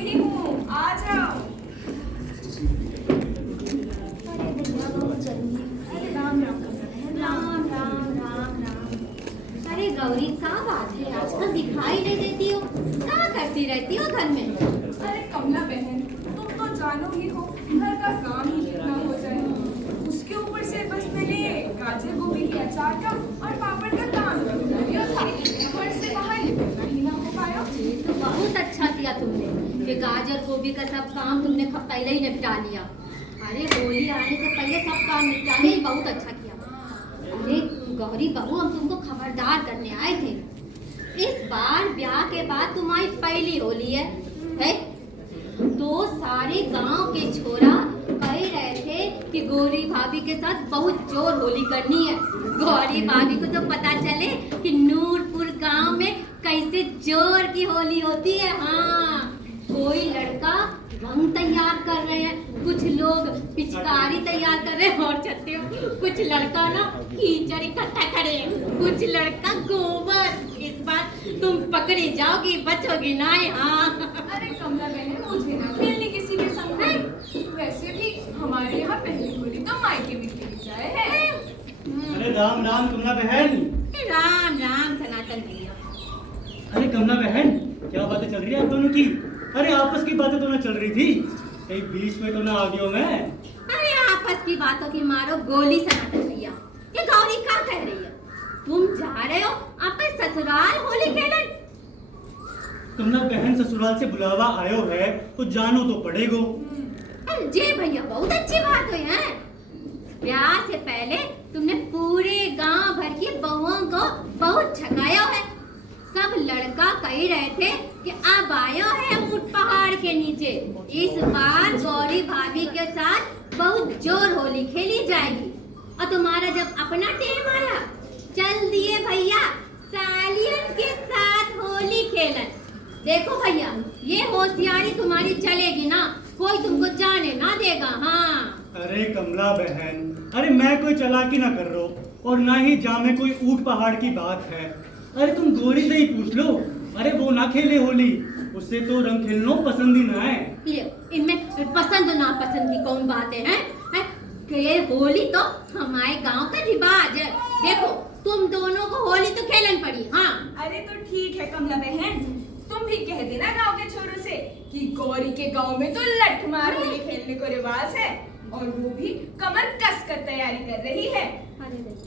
ही हूँ, आ जाओ। अरे भैया बहुत गर्मी है। अरे राम राम राम राम राम राम। अरे गौरी क्या बात है, आजकल दिखाई नहीं देती हो, क्या करती रहती हो घर में? अरे कमला बहन, तुम तो जानो ही हो घर का काम ही कितना हो जाए। उसके ऊपर से बस मैंने गाजर गोभी के अचार का और पापड़ का काम कर लिया था। घर से बाहर निकलना ही ना हो पाया। तो बहुत अच्छा किया तुमने कि गाजर गोभी का सब काम तुमने पहले ही निपटा लिया। अरे होली आने से पहले सब काम निपटाने ही बहुत अच्छा किया। अरे गौरी बहू, हम तुमको खबरदार करने आए थे। इस बार ब्याह के बाद तुम्हारी पहली होली है? तो सारे गांव के छोरा कह रहे थे कि गौरी भाभी के साथ बहुत जोर होली करनी है। गौरी भाभी को तो पता चले कि नूरपुर गांव में कैसे जोर की होली होती है। हाँ, कोई लड़का रंग तैयार कर रहे हैं, कुछ लोग पिचकारी तैयार कर रहे हैं और चलते हो, कुछ लड़का ना कीचड़ इकट्ठा करे, कुछ लड़का गोबर। इस बार तुम पकड़ी जाओगी, बचोगी ना। हाँ। अरे कमला बहन, मुझे ना खेलने किसी के संग है। वैसे भी हमारे यहाँ पहली होली तो मायके में खेली जाए है। अरे राम राम कमला बहन। राम राम सनातन भैया। अरे कमला बहन, क्या बातें चल रही है आप दोनों की? अरे आपस की बातें तो ना चल रही थी, कहीं बीच में तो ना आ गई हो मैं। अरे आपस की बातों की मारो गोली सनातन भैया। ये गौरी क्या कह रही है? तुम जा रहे हो अपने ससुराल होली खेलने? कमला बहन ससुराल से बुलावा आयो है तो जानो तो पड़ेगो। जी भैया, बहुत अच्छी बात हुई है। ब्याह से पहले तुमने पूरे गांव भर की बहुओं को बहुत छकाया है। सब लड़का कह रहे थे कि अब आयो है ऊंट पहाड़ के नीचे। इस बार गौरी भाभी के साथ बहुत जोर होली खेली जाएगी। और तुम्हारा जब अपना टेम आया, चल दिए भैया सालियन के साथ होली खेलन। देखो भैया, ये होशियारी तुम्हारी चलेगी ना, कोई तुमको जाने ना देगा। हाँ। अरे कमला बहन, अरे मैं कोई चालाकी ना कर रहा हूँ और ना ही जामे कोई ऊंट पहाड़ की बात है। अरे तुम गौरी से ही पूछ लो। अरे वो ना खेले होली, उससे तो रंग खेलना पसंद ही ना है। इनमें पसंद ना पसंद की कौन बात है? ये होली तो हमारे गांव का रिवाज है। देखो, तुम दोनों को होली तो खेलन पड़ी। हाँ। अरे तो ठीक है कमला बहन, तुम भी कह देना गांव के छोरों से कि गौरी के गांव में तो लठमार होली खेलने को रिवाज है और वो भी कमर कस कर तैयारी कर रही है।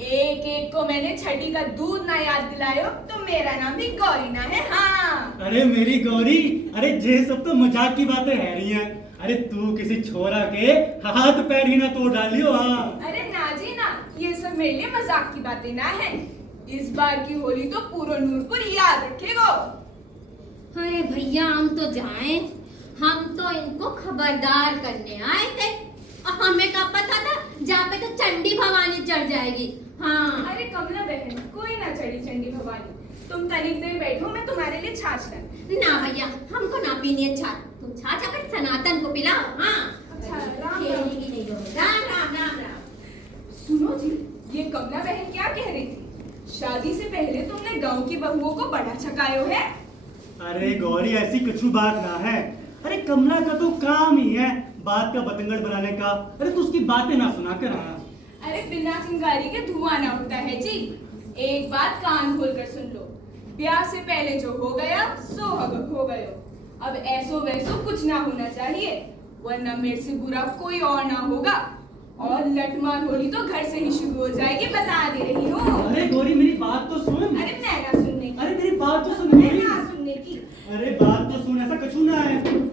एक एक को मैंने छठी का दूध ना याद दिलायो तो मेरा नाम भी गौरी ना है। हाँ। अरे मेरी गौरी, अरे ये सब तो मजाक की बातें है रही हैं। अरे तू किसी छोरा के हाथ पैर ही ना तोड़ डालियो। हाँ। अरे ना जी ना, ये सब मेरे लिए मजाक की बातें ना है। इस बार की होली तो पूरा नूरपुर याद रखेगा। अरे भैया, हम तो जाएं, हम तो इनको खबरदार करने आए थे। हमें क्या पता था जहाँ पे तो चंडी भवानी चढ़ जाएगी। हाँ। अरे कमला बहन, कोई ना चढ़ी चंडी भवानी, तुम तनिक देर बैठो, मैं तुम्हारे लिए छाछ लाई। ना भैया, हमको ना पीनी है छाछ। तुम छाछ अपने सनातन को पिलाओ। हाँ। अच्छा, राम खेलने की नहीं दोगे। राम राम राम राम। सुनो जी, ये कमला बहन क्या कह रही थी? शादी से पहले तुमने गांव की बहुओं को बड़ा छकायो है। अरे गौरी, ऐसी कुछ बात ना है। अरे कमला का तो काम ही है बात का बतंगड़ बनाने का। अरे तू उसकी बातें ना सुना कर। अरे बिना चिंगारी के धुआं ना उठता है जी। एक बात कान खोल कर सुन लो, ब्याह से पहले जो हो गया सो हो गयो। अब ऐसो वैसो कुछ ना होना चाहिए, वरना मेरे से बुरा कोई और ना होगा। और लठमार होली तो घर से ही शुरू हो जाएगी, बता दे रही हूँ। अरे गौरी, मेरी बात तो सुन। अरे मैं ना सुनने की। अरे मेरी बात तो सुन मैं गौरी। ना सुनने की। अरे बात तो सुन, ऐसा कछु ना है।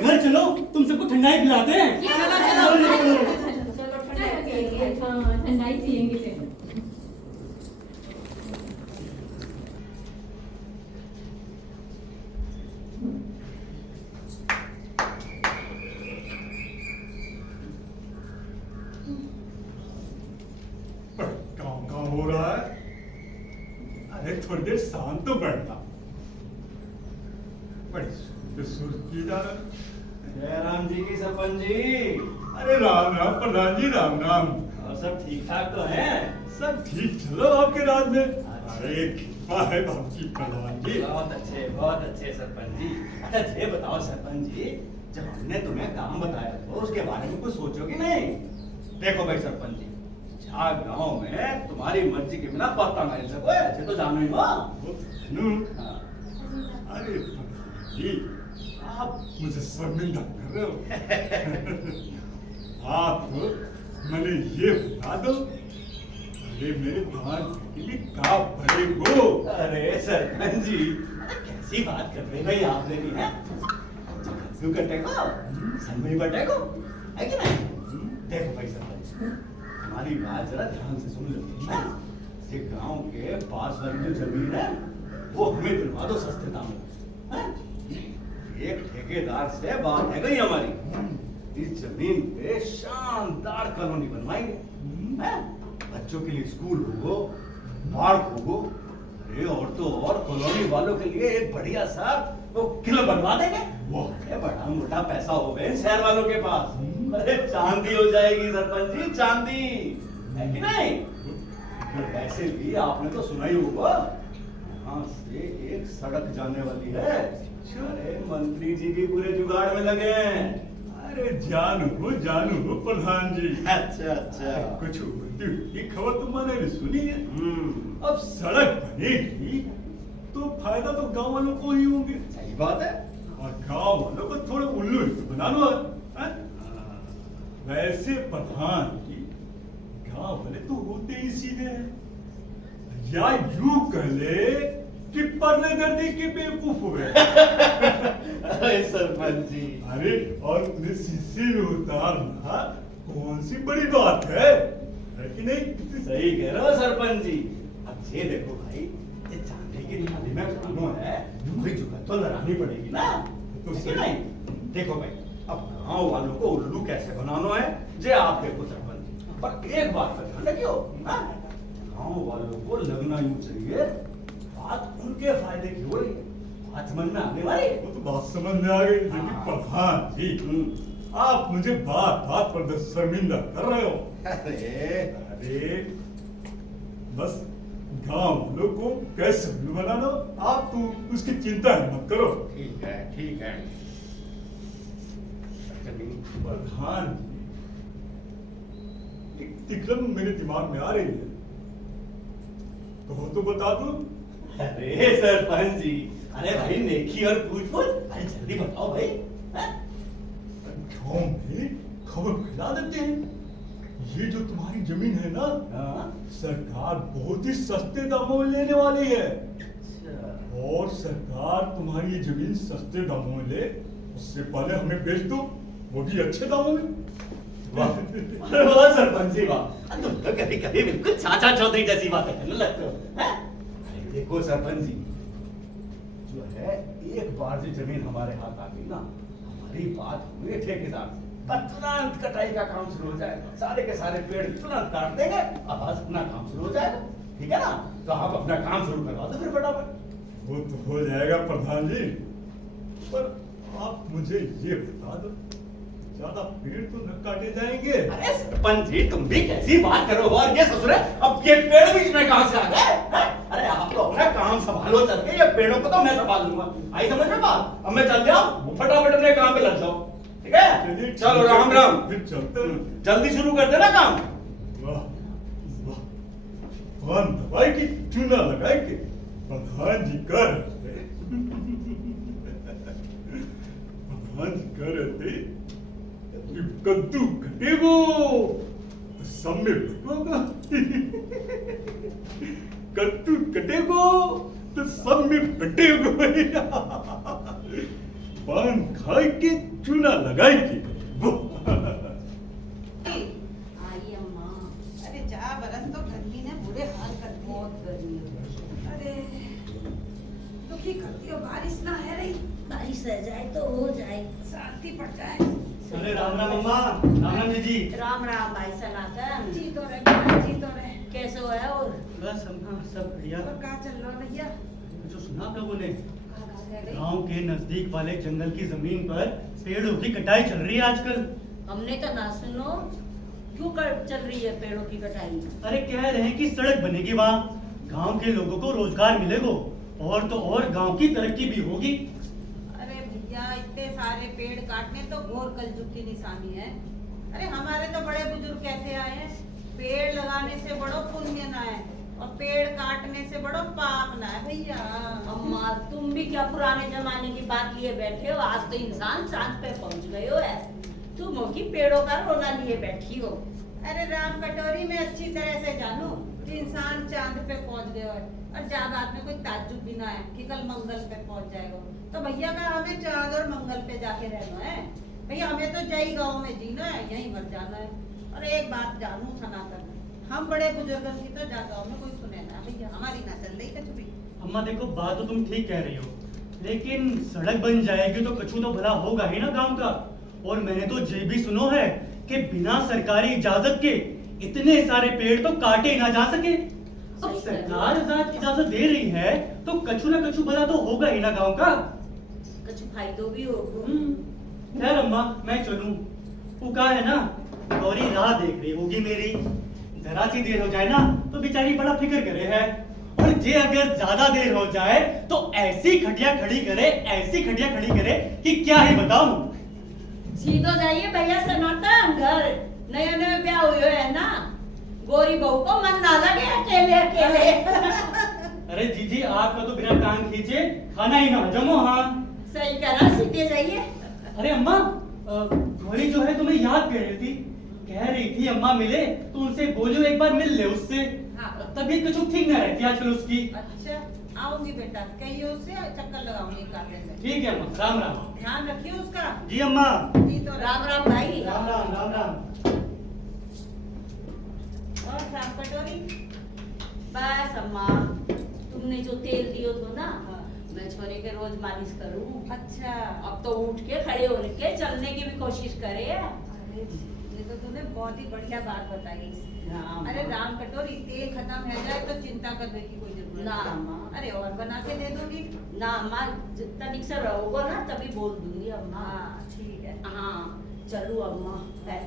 घर चलो, तुम सबको ठंडाई पिलाते हैं। ठंडाई पियेंगे। काम काम हो रहा है। अरे थोड़ी देर शांत तो बैठना। बड़ी सुर्खी जा रहा। जय राम जी की सरपंच जी। अरे राम राम प्रधान जी, राम राम। और सब ठीक ठाक तो हैं? सब ठीक चलो आपके राज में। अरे कृपा है आपकी प्रधान जी। बहुत अच्छे सरपंच जी। अच्छा ये बताओ सरपंच जी, जब हमने तुम्हें काम बताया तो उसके बारे में कुछ सोचोगे नहीं? देखो भाई सरपंच जी, जहाँ गाँव में तुम्हारी मर्जी के बिना पत्ता नहीं सको, ऐसे तो जानो ही हो। वो जानू। हाँ। अरे जी, आप मुझे शर्मिंदा कर रहे हो। आप मैंने ये बता दो, अरे मेरे दान के लिए का भरेगो। अरे सरपंच जी, कैसी बात कर रहे भाई आपने भी है? जब कटेगो, समय बटेगो, है कि नहीं? देखो भाई सरपंच, हमारी बात जरा ध्यान से सुन लो। हाँ? ये गांव के पास वाली जो जमीन है, वो हमें दिलवा दो सस्ते दाम में। हाँ? एक ठेकेदार से बात है गई हमारी, इस जमीन पे शानदार कॉलोनी बनवाएंगे। हाँ? बच्चों के लिए स्कूल होगो, पार्क होगो, अरे और तो और कॉलोनी वालों के लिए एक बढ़िया सा वो किला बनवा देंगे। वो है बड़ा मोटा पैसा हो गए शहर वालों के पास। अरे चांदी हो जाएगी सरपंच जी, चांदी है कि नहीं? और वैसे भी आपने तो सुना ही होगा, यहाँ से एक सड़क जाने वाली है। अरे मंत्री जी भी पूरे जुगाड़ में लगे हैं। अरे जानू प्रधान जी। अच्छा कुछ उड़ती हुई खबर तो मैंने भी सुनी है। अब सड़क बनेगी तो फायदा तो गांव वालों को ही होंगे। सही बात है। और गांव वालों को थोड़े उल्लू ही तो बनाना है। वैसे प्रधान जी, गांव वाले तो होते ही सीधे हैं, या यूं कह ले कि पर्दे दर्दी के बेवकूफ हो गए। अरे सरपंच जी, अरे और उन्हें शीशे में उतारना कौन सी बड़ी बात है कि नहीं? सही कह रहे हो सरपंच जी। अब ये देखो भाई, ये चांदी की थाली में खानो है, कोई जुगाड़ तो लगानी पड़ेगी ना, तो है कि सही। नहीं? देखो भाई, अब गांव वालों को उल्लू कैसे बनाना है, जे आप देखो सरपंच जी। पर एक बात का ध्यान रखियो, हाँ? गांव वालों को लगना यूं चाहिए बात उनके फायदे की हो रही है। बात समझ में आने वाली? वो तो बात समझ में आ गई, लेकिन हाँ। प्रधान जी, आप मुझे बात पर शर्मिंदा कर रहे हो। अरे बस गांव वालों को कैसे बनाना, आप तो उसकी चिंता ही मत करो। ठीक है प्रधान जी, एक तिकड़म मेरे दिमाग में आ रही है, तो बता दूं। अरे सरपंच जी, अरे भाई नेकी और पूछ अरे जल्दी बताओ भाई। हाँ? गांव में खबर फैला देते हैं, ये जो तुम्हारी जमीन है ना, हाँ? सरकार बहुत ही सस्ते दामों में लेने वाली है। अच्छा। और सरकार तुम्हारी ये जमीन सस्ते दामों में ले, उससे पहले हमें बेच दो, वो भी अच्छे दामों में। वाह, अरे वाह सरपंच जी वाह, तुम तो कभी कभी बिल्कुल चाचा चौधरी जैसी बातें करने लगते हो। हैं? अरे देखो सरपंच जी, जो है एक बार जो जमीन हमारे हाथ आ गई ना, हमारी बात हुई ठेकेदार से, बस तुरंत कटाई का काम शुरू हो जाएगा। सारे के सारे पेड़ तुरंत काट देंगे, अब बस अपना काम शुरू हो जाएगा। ठीक है ना? तो आप अपना काम शुरू करवा दो फिर फटाफट। वो तो हो जाएगा प्रधान जी, पर आप मुझे ये बता दो, ज्यादा पेड़ तो न काटे जाएंगे? अरे सरपंच जी, तुम भी कैसी बात करो। और ये ससुर है, अब ये पेड़ बीच में कहां से आ गए? हैं? अरे आप तो अपना काम संभालो चल के, ये पेड़ों को तो मैं संभाल लूंगा। आई समझ में बात? अब मैं चल जाऊं, फटाफट अपने काम पे लग जाओ। ठीक है? चलिए, चलो राम राम। फिर चलते हैं। जल्दी शुरू कर देना काम। वाह वाह, कौन दवाई की चूना लगाए के प्रधान जी कर प्रधान जी कर रहे थे कि कद्दू कटेगो तो सब में बटोगा। कद्दू कटेगो तो सब में बटेगो। पान खाए के चूना लगाए के आई अम्मा। अरे जा बरस तो गर्मी ने बुरे हाल कर दिए। बहुत गर्मी है। अरे दुखी करती हो, बारिश ना है रही, बारिश रह जाए तो हो जाए। शांति पड़ जाए। अरे राम राम अम्मा, राम राम जी। राम राम भाई सनातन, जी तो रहे बेटा, जी तो रहे। कैसे हो है? और बस अम्मा सब बढ़िया। और कहाँ चल रहा भैया? जो सुना आप लोगों ने, कहाँ बात है रही? गांव के नजदीक वाले जंगल की जमीन पर पेड़ों की कटाई चल रही है आजकल। हमने तो ना सुनो, क्यों कर चल रही है पेड़ों की कटाई? अरे कह रहे हैं कि सड़क बनेगी वहाँ, गांव के लोगों को रोजगार मिलेगा और तो और गांव की तरक्की भी होगी। अरे भैया इतने सारे पेड़ काटने तो घोर कलयुग की निशानी है। अरे हमारे तो बड़े बुजुर्ग कहते आए हैं, पेड़ लगाने से बड़ो पुण्य ना है और पेड़ काटने से बड़ो पाप ना है भैया। अम्मा तुम भी क्या पुराने जमाने की बात लिए बैठे हो? आज तो इंसान चांद पे पहुंच गए हो है, तुम हो कि पेड़ों का रोना लिए बैठी हो। अरे राम कटोरी में अच्छी तरह से जानू कि इंसान चांद पे पहुंच गया है और जा बात में कोई ताज्जुब भी ना है कि कल मंगल पे पहुंच जाएगा। तो भैया का हमें चांद और मंगल पे जाके रहना है भैया, हमें तो जय गांव में जीना है, यहीं मर जाना है। और एक बात जानू सनातन, हम बड़े बुजुर्गों की तो जा गाँव में कोई सुने ना भैया, हमारी ना चल रही कछु भी। अम्मा देखो बात तो तुम ठीक कह रही हो, लेकिन सड़क बन जाएगी तो कछु तो भला होगा ही ना गांव का। और मैंने तो ये भी सुनो है कि बिना सरकारी इजाजत के इतने सारे पेड़ तो काटे ना जा सके। अब सरकार इजाजत दे रही है तो कछु ना कछु भला तो होगा ही ना गांव का। कुछ फायदो भी हो। खैर अम्मा मैं चलूं, वो कहा है ना गौरी राह देख रही होगी मेरी, जरा सी देर हो जाए ना तो बेचारी बड़ा फिक्र करे है, और जे अगर ज्यादा देर हो जाए तो ऐसी खटिया खड़ी करे, ऐसी खटिया खड़ी करे कि क्या ही बताऊं। सीधो जाइए भैया सनातन, घर नए नए ब्याह हुए है ना, गोरी बहू को मन ना लगे अकेले अकेले। अरे जीजी आपका तो बिना टांग खींचे खाना ही ना हजम हो। हाँ सही करा, सीधे जाइए। अरे अम्मा गौरी जो है तुम्हें याद कर रही थी, कह रही थी अम्मा मिले तो उनसे बोलो एक बार मिल ले उससे। हाँ। तबीयत कुछ ठीक ना रहती आजकल उसकी। अच्छा आऊंगी बेटा, कहिए उससे चक्कर लगाऊंगी काफे में। ठीक है अम्मा, राम राम। ध्यान रखिए उसका। जी अम्मा। जी तो राम राम भाई। राम राम राम राम। और राम कटोरी? बस अम्मा, तुमने जो तेल दियो तो ना, हाँ। मैं छोरे के रोज मालिश करूं। अच्छा अब तो उठ के खड़े होने के चलने की भी कोशिश करे। अरे ये तो तूने बहुत ही बढ़िया बात बताई। हाँ, अरे राम कटोरी तेल खत्म हो जाए तो चिंता करने की कोई जरूरत ना, नहीं। माँ। अरे और बना के दे दूंगी। ना अम्मा, जितना निकसर रहोगे ना तभी बोल दूंगी अम्मा। हाँ ठीक है। हाँ चलो अम्मा, है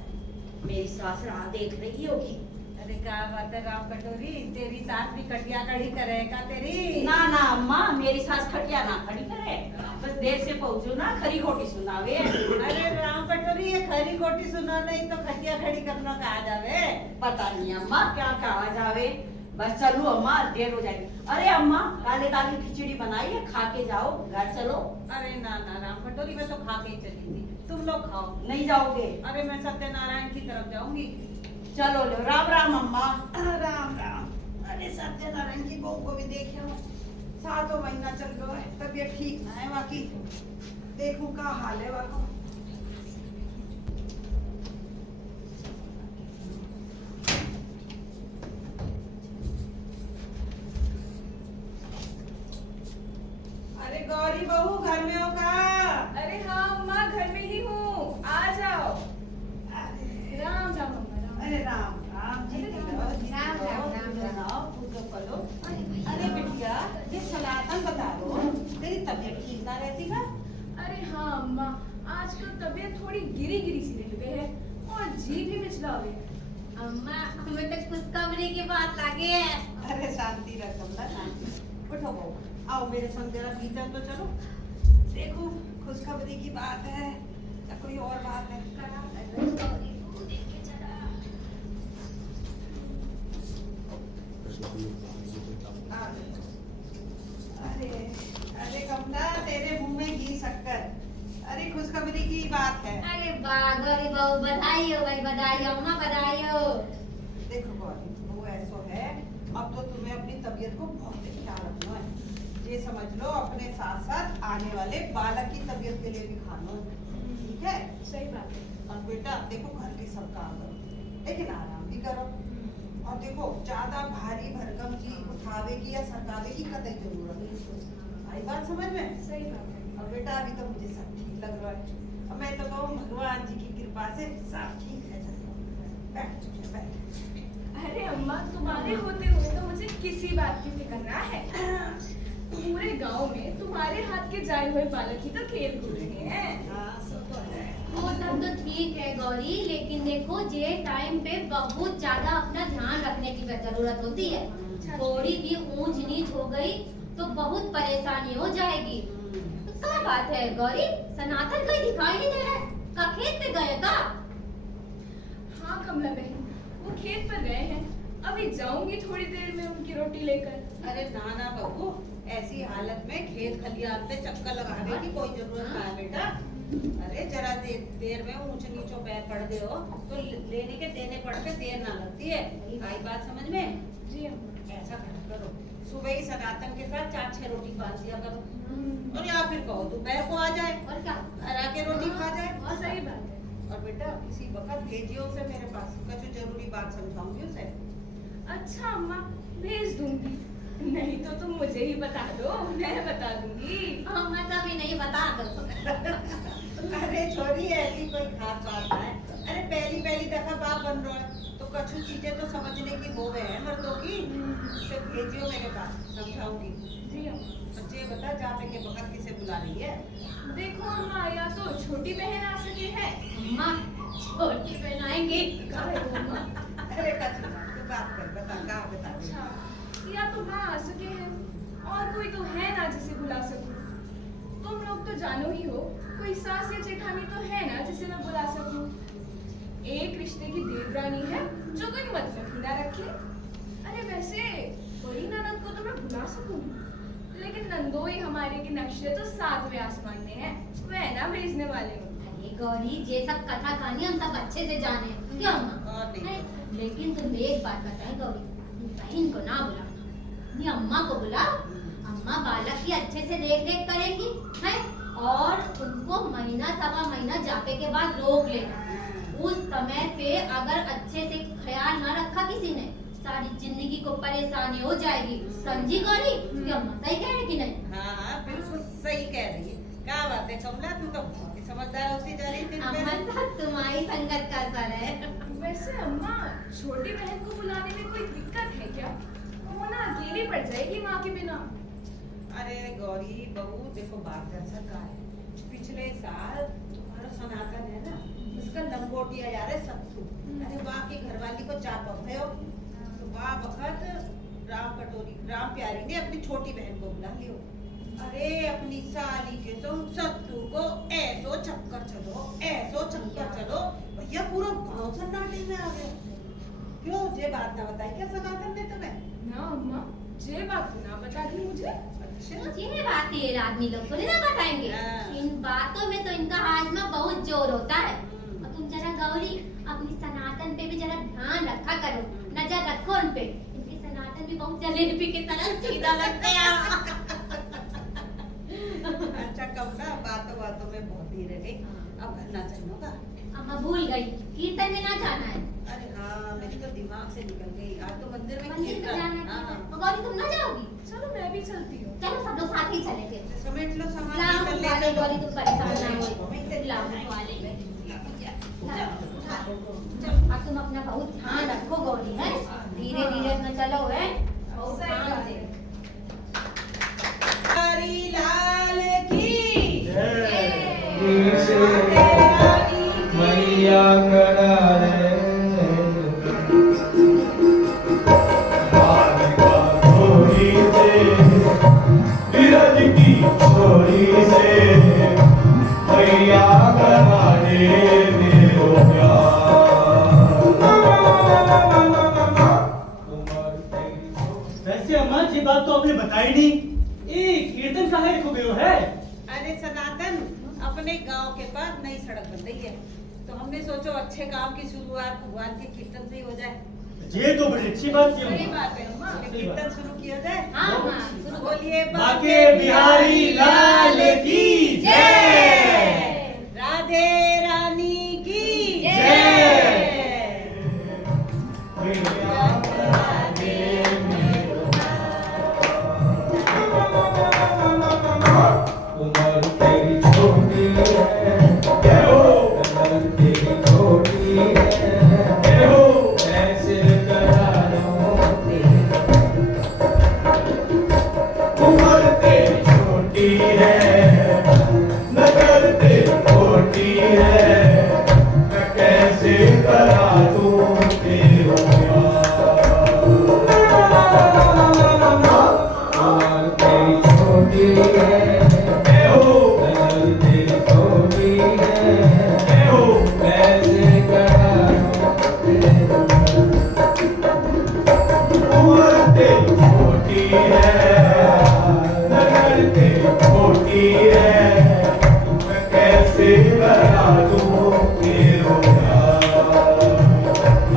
मेरी सास राह देख रही होगी। अरे क्या बात है राम कटोरी, तेरी सास भी कटिया कड़ी करेगा तेरी। ना ना अम्मा, मेरी सास खटिया ना खड़ी करे, बस देर से पहुंचो ना खरी खोटी सुनावे। अरे राम कटोरी ये खरी खोटी सुना नहीं तो खटिया खड़ी करना कहा जावे। पता नहीं अम्मा क्या कहा जावे, बस चलो अम्मा देर हो जाएगी। अरे अम्मा काले दाल की खिचड़ी बनाई है, खा के जाओ, घर चलो। अरे ना ना राम कटोरी मैं तो खा के ही चली थी, तुम लोग खाओ। नहीं जाओगे? अरे मैं सत्यनारायण की तरफ जाऊंगी। चलो लो, राम राम अम्मा। राम राम। अरे सत्यनारायण की बहू को भी देखे हो, 7वां महीना चल रहा है, तबीयत ठीक ना है बाकी, देखूं का हाल है वाको। अरे गौरी बहू घर में हो का? अरे हाँ अम्मा घर में ही हूँ, आ जाओ। अरे राम राम अम्मा राम। अरे राम राम जी अरे की लो, जी की राम, लो, राम, राम, पूजो राम। बनाओ, पूजो करो। अरे बिटिया ये सनातन बता दो, तेरी तबीयत ठीक ना रहती का? अरे हाँ अम्मा, आजकल तबीयत थोड़ी गिरी गिरी सी रह गई है और जी भी मिचला हुआ है। अम्मा हमें तो खुशखबरी की बात लागे है। अरे शांति रख कमला, शांति। उठो बहू, आओ मेरे संग जरा भीतर तो चलो, देखो खुशखबरी की बात है या कोई और बात है? अरे अरे कमला तेरे मुंह में घी शक्कर, अरे खुशखबरी की बात है। अरे वाह गौरी बहू, बधाई हो भाई, बधाई हो अम्मा, बधाई हो। देखो गौरी वो ऐसा है, अब तो तुम्हें अपनी तबीयत को बहुत ख्याल रखना है। ये समझ लो अपने साथ साथ आने वाले बालक की तबीयत के लिए भी खा लो, ठीक है? सही बात है। और बेटा देखो घर के सब काम करो लेकिन आराम भी करो। और देखो ज्यादा भारी भरकम चीज उठावे की या सरकावे की कतई जरूरत नहीं। आई बात समझ में? सही बात है। और बेटा अभी तो मुझे सब ठीक लग रहा है। और मैं तो कहूँ भगवान जी की कृपा से सब ठीक है। बैठ बैठ। अरे अम्मा, तुम्हारे होते हुए तो मुझे किसी बात की फिक्र ना है। पूरे गांव में तुम्हारे हाथ के जाए हुए बालक ही तो खेल कूद रहे हैं। हाँ सो तो है। वो सब तो ठीक है गौरी, लेकिन देखो ये टाइम पे बहुत ज्यादा अपना ध्यान रखने की जरूरत होती है। थोड़ी भी ऊंच नीच हो गई तो बहुत परेशानी हो जाएगी। तो क्या बात है गौरी, सनातन कहीं दिखाई नहीं दे रहा है? का खेत पे गए का? हाँ कमला बहन, वो खेत पर गए हैं। अभी जाऊंगी थोड़ी देर में उनकी रोटी लेकर। अरे ना ना बहू, ऐसी हालत में खेत खलियान पे चक्कर लगाने की कोई जरूरत ना है बेटा। अरे जरा देर में ऊंच नीचों पैर पड़ गए हो तो लेने के देने पड़ के देर ना लगती है। आई बात समझ में? जी अम्मा। ऐसा करो, सुबह ही सनातन के साथ 4-6 रोटी बांध दिया करो। और या फिर कहो दोपहर को आ जाए और क्या? हरा के रोटी खा जाए। और सही बात है। और बेटा किसी वक्त भेजियो उसे मेरे पास, कुछ जरूरी बात समझाऊंगी उसे। अच्छा अम्मा, भेज दूंगी। नहीं तो तुम मुझे ही बता दो, मैं बता दूंगी। मैं कभी नहीं बता दो। अरे छोरी ऐसी कोई खास बात है। अरे पहली दफा बाप बन रहा है तो कुछ चीजें तो समझने की वो है मर्दों की। उसे भेजियो मेरे पास, समझाऊंगी। जी अम्मा। बच्चे बता जाने के वक्त किसे बुला रही है? देखो अम्मा, या तो छोटी बहन आ सके है। अम्मा छोटी बहन आएंगी। अरे कछु ना, तू बात कर, बता कहाँ बता। अच्छा, या तो माँ आ सके हैं, और कोई तो है ना जिसे बुला सकूं। तुम लोग तो जानो ही हो, कोई सास या जेठानी तो है ना जिसे मैं बुला सकूं। एक रिश्ते की देवरानी है जो कोई मतलब ही ना रखे। अरे वैसे बड़ी ननद को तो मैं बुला सकूं, लेकिन नंदोई हमारे के नक्शे तो 7वें आसमान में है, वह ना भेजने वाले हूँ। अरे गौरी, ये सब कथा कहानी हम सब अच्छे से जाने, क्यों अम्मा? और नहीं। अरे, लेकिन तुम एक बात बताएं गौरी, बहन को ना बुलाना, अपनी अम्मा को बुलाओ। अम्मा बालक की अच्छे से देख रेख करेंगी है, और उनको महीना सवा महीना जाके के बाद रोक लेना। उस समय पे अगर अच्छे से ख्याल ना रखा किसी ने, सारी जिंदगी को परेशानी हो जाएगी। समझी गौरी? कि अम्मा सही कह रही कि नहीं? हाँ बिल्कुल सही कह रही है। क्या बात है कमला, तू तो बहुत ही समझदार होती जा रही थी। अम्मा साथ तुम्हारी संगत का असर है। वैसे अम्मा, छोटी बहन को बुलाने में कोई दिक्कत है क्या? वो ना अकेली पड़ जाएगी माँ के बिना। अरे गौरी बहू देखो, बात दरअसल का है, पिछले साल तुम्हारा सनातन है ना, उसका लंगोटिया यार है सत्तू। अरे वाह की घरवाली को चाप गए हो तो वाह वक्त राम प्यारी ने अपनी छोटी बहन को बुला लियो। अरे अपनी साली के संग सत्तू को ऐसो चक्कर चलो भैया पूरा गांव सन्नाटे में आ गया। क्यों ये बात ना बताई क्या सनातन ने तुम्हें? ना अम्मा, ये बात ना बता दी मुझे। ये बात ये आदमी लोग थोड़ी ना बताएंगे। हाँ। इन बातों में तो इनका आजमा बहुत जोर होता है। और तुम जरा गौरी अपनी सनातन पे भी जरा ध्यान रखा करो, नजर रखो उन पे। इनके सनातन भी बहुत जलेबी की तरह सीधा लगते हैं। अच्छा कमला, बातों में बहुत धीरे रही। अब घर ना चलना का? अम्मा भूल गई, कीर्तन में ना जाना है। अरे हाँ मेरी तो दिमाग से निकल गई। आज तो मंदिर में मंदिर में कीर्तन। जाना है। हाँ। और गौरी तुम ना जाओगी? चलो मैं भी चलती हूँ। चलो सब लोग साथ ही चले फिर। समेट लो सामान, लाओ निकल ले वाले चलो। गौरी, तुम परेशान ना हो। लाओ वाले। और तुम अपना बहुत ध्यान रखो गौरी, है धीरे धीरे अपना चलो, है बहुत ध्यान से। हरी लाल की मैया करा रे छोरी से विरज की छोरी से मैया करा रे मेरो वैसे अम्मा जी बात तो आपने बताई नहीं, ये कीर्तन कहाँ खो गयो है? अरे सनातन, अपने गांव के पास नई सड़क बन रही है तो हमने सोचो अच्छे काम की शुरुआत भगवान के कीर्तन से ही हो जाए। ये तो बड़ी अच्छी बात सही की बात है अम्मा। कीर्तन शुरू किया जाए। हाँ हाँ शुरू वो बोलिए बाके बिहारी लाल की जय। राधे रानी की जय। उम्र तेरी छोटी है, जय हो। उम्र तेरी छोटी है, जय हो। ऐसे करा लो तेरी। उम्र तेरी छोटी है, नजर तेरी छोटी है, मैं कैसे करा दूं तेरे प्यार। उम्र तेरी छोटी है, जय हो। नजर तेरी छोटी है, जय हो। कैसे करा दूं तेरे प्यार। उम्र तेरी छोटी है, नजर तेरी छोटी है, मैं कैसे करा दूं तेरे प्यार।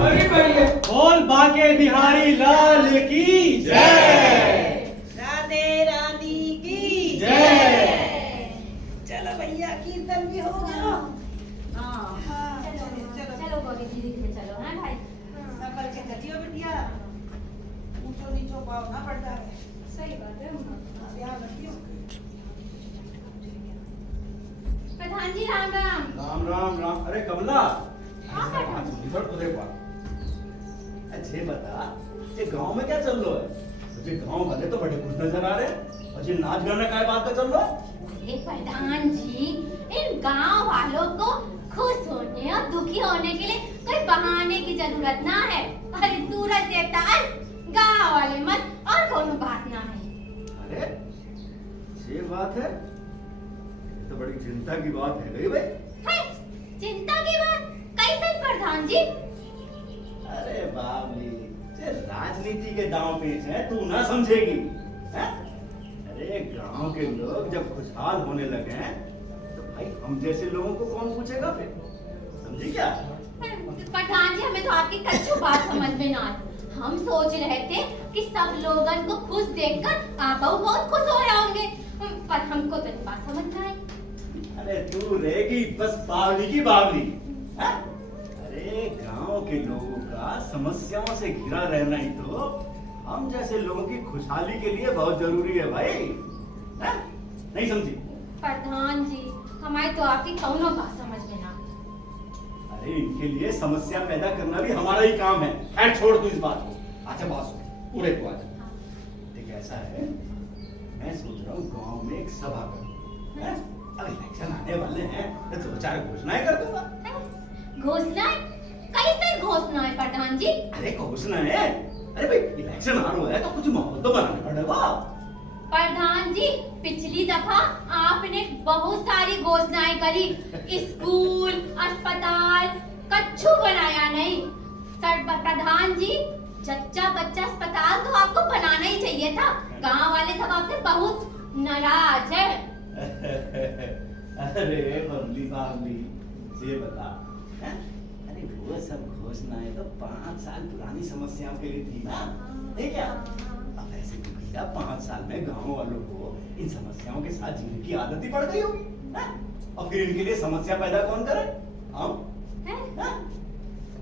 अरे भैया बोल बाके बिहारी लाल की जय। राधे रानी की जय। चलो भैया कीर्तन भी हो गया। हाँ चलो गौरी दीदी के चलो, हाँ भाई। संभल के चलियो बिटिया, ऊंचो नीचो पाव ना पड़ जाए। सही बात है अम्मा। ध्यान रखियो। प्रधान जी राम राम। राम राम राम। अरे कमला, हाँ, प्रधान। इधर उधर बात। अच्छे बता, ये गांव में क्या चल रहा है? मुझे गांव वाले तो बड़े खुश नजर आ रहे हैं, और ये नाच गाना काय बात का चल रहा है? अरे प्रधान जी, इन गांव वालों को खुश होने और दुखी होने के लिए कोई बहाने की जरूरत ना है। अरे सूरज देवता गांव वाले मत और कोनो बात ना है। अरे ये बात है, ये तो बड़ी चिंता की बात है गई भाई। है, चिंता की बात कैसे प्रधान जी? अरे बाबली, ये राजनीति के दांव पेच है, तू ना समझेगी हैं? अरे गांव के लोग जब खुशहाल होने लगे हैं तो भाई हम जैसे लोगों को कौन पूछेगा फिर? समझी क्या? प्रधान जी, हमें तो आपकी कच्छु बात समझ में ना आई। हम सोच रहे थे कि सब लोगन को खुश देखकर आप बहुत खुश हो रहे होंगे, पर हमको तो बात समझ में आई। अरे तू रहेगी बस बावली की बावली हैं? अरे गांव के लोगों का समस्याओं से घिरा रहना ही तो हम जैसे लोगों की खुशहाली के लिए बहुत जरूरी है भाई हैं? नहीं समझी? प्रधान जी, हमारी तो आपकी कौनो बात समझ में ना आई। अरे इनके लिए समस्या पैदा करना भी हमारा ही काम है। खैर छोड़ तू इस बात को। अच्छा बात सुन, पूरे को आजा। देख ऐसा है, मैं सोच रहा हूँ गांव में एक सभा करूं, हैं? अब इलेक्शन आने वाले हैं तो दो चार घोषणाएं कर दूंगा। घोषणाएं? कैसे घोषणाएं प्रधान जी? अरे घोषणाएं, अरे भाई इलेक्शन आ रहा है तो कुछ माहौल तो बनाना पड़ेगा। प्रधान जी, पिछली दफा आपने बहुत सारी घोषणाएं करी, स्कूल, अस्पताल, कच्छु बनाया नहीं। सर प्रधान जी, जच्चा बच्चा अस्पताल तो आपको बनाना ही चाहिए था। गांव वाले सब आपसे बहुत नाराज है। अरे बबली बाबली, ये बता हैं? अरे वो सब घोषणाएं तो 5 साल पुरानी समस्याओं के लिए थी ना, है क्या? अब ऐसे तो भैया 5 साल में गांव वालों को इन समस्याओं के साथ जीने की आदत ही पड़ गई होगी, हैं? और फिर इनके लिए समस्या पैदा कौन करे? हम? हैं? हैं?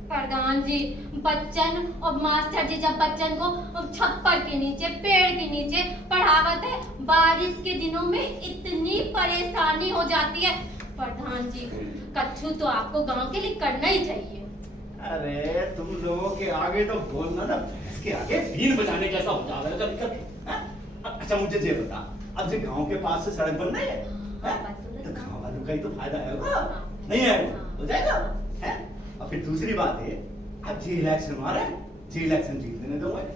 प्रधान जी, बच्चन और मास्टर जी जब बच्चन को छप्पर के नीचे, पेड़ के नीचे पढ़ावत है, बारिश के दिनों में इतनी परेशानी हो जाती है। प्रधान जी, कच्छु तो आपको गांव के लिए करना ही चाहिए। अरे तुम लोगों के आगे तो बोलना ना भैंस के आगे बीन बजाने जैसा हो जा रहा है कभी कभी, हैं? अच्छा मुझे ये बता, अब जो गांव के पास से सड़क बन रही है, हैं? तो गांव वालों का ही तो फायदा है होगा, नहीं है? हो जाएगा, हैं? और फिर दूसरी बात है, अब जी इलेक्शन आ रहा है, जी इलेक्शन जीतने दो मैं,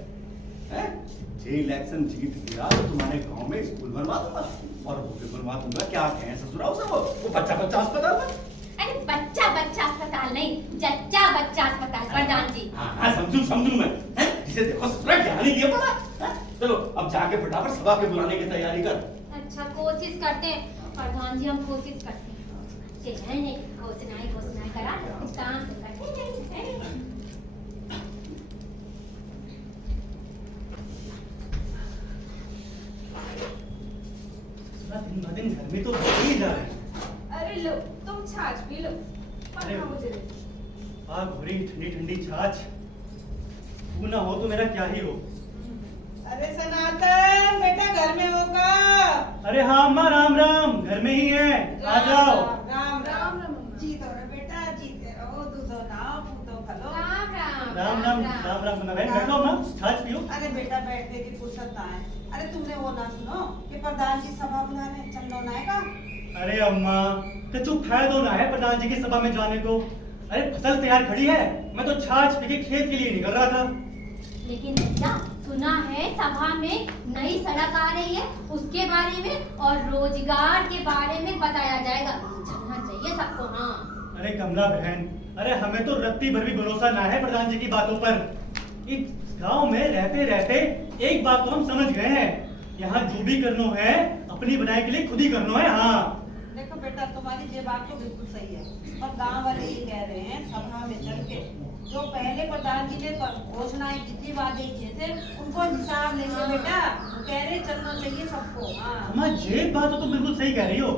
हैं? जी इलेक्शन जीत गया तो तुम्हारे गांव में स्कूल बनवा दूंगा, और वो भी बनवा दूंगा क्या कहें ससुराल से वो बच्चा बच्चा अस्पताल में। अरे बच्चा बच्चा अस्पताल नहीं, जच्चा बच्चा अस्पताल प्रधान जी। हाँ समझू मैं, हैं? जिसे देखो ससुराल ज्ञान ही दिया पड़ा, हैं? चलो अब जाके फटाफट सभा के बुलाने की तैयारी कर। अच्छा कोशिश करते हैं प्रधान जी, हम कोशिश करते हैं। चलिए नहीं, घोषणाएं करा काम तो करते हैं। गर्मी तो बढ़ ही जा रही है। अरे लो तुम छाछ पी लो अरे। पंखा मुझे दे। आग हो रही ठंडी ठंडी छाछ, तू ना हो तो मेरा क्या ही हो। अरे सनातन बेटा घर में हो का? अरे हाँ अम्मा, राम राम, घर में ही है, आ जाओ। राम राम राम अम्मा। जीतो रे बेटा, जीते रहो, दूधो नाओ, पूतो खलो। राम राम राम राम राम राम बहन, बैठो अम्मा, छाछ पियो। अरे बेटा बैठने की फुर्सत ना है। अरे तुमने वो ना सुनो कि प्रधान जी सभा बुलाने चलना ना है का? अरे अम्मा, तो चुप है तो ना है प्रधान जी की सभा में जाने को। अरे फसल तैयार खड़ी है, मैं तो छाछ पी के खेत के लिए निकल रहा था। लेकिन भैया सुना है सभा में नई सड़क आ रही है, उसके बारे में और रोजगार के बारे में बताया जाएगा। चलना चाहिए सबको। हाँ अरे कमला बहन, अरे हमें तो रत्ती भर भी भरोसा ना है प्रधान जी की बातों पर। इस गांव में रहते रहते एक बात तो हम समझ गए हैं, यहाँ जो भी करना है अपनी बनाई के लिए खुद ही करना है। हाँ देखो बेटा तुम्हारी ये बात तो बिल्कुल सही है, पर गांव वाले ये कह रहे हैं सभा में चल के जो पहले प्रधान जी ने घोषणाएं जितनी वादे किए थे उनको हिसाब लेंगे बेटा। वो कह रहे चलना चाहिए सबको। हाँ अम्मा, ये बात तो बिल्कुल सही कह रही हो।